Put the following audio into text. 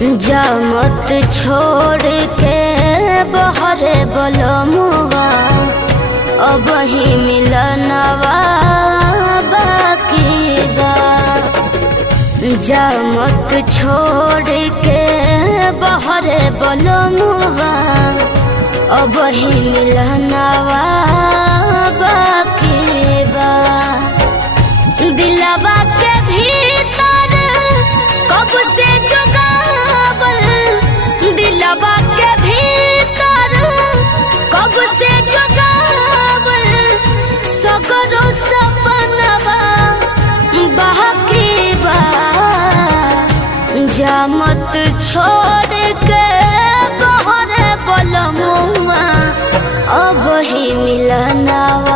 जा मत छोड़ के बहरे बलमुआ अब ही मिलनवा बाकी बा। जा मत छोड़ के बहरे बलमुआ अब ही मिलनवा बाकी बा। दिलवा के भीतर कब से जुगावल, दिलवा के भीतर कब से जुगावल सगरो सपनवा बाकी बा। जा मत छोड़ के बहरे बलमुआ अब ही मिलनवा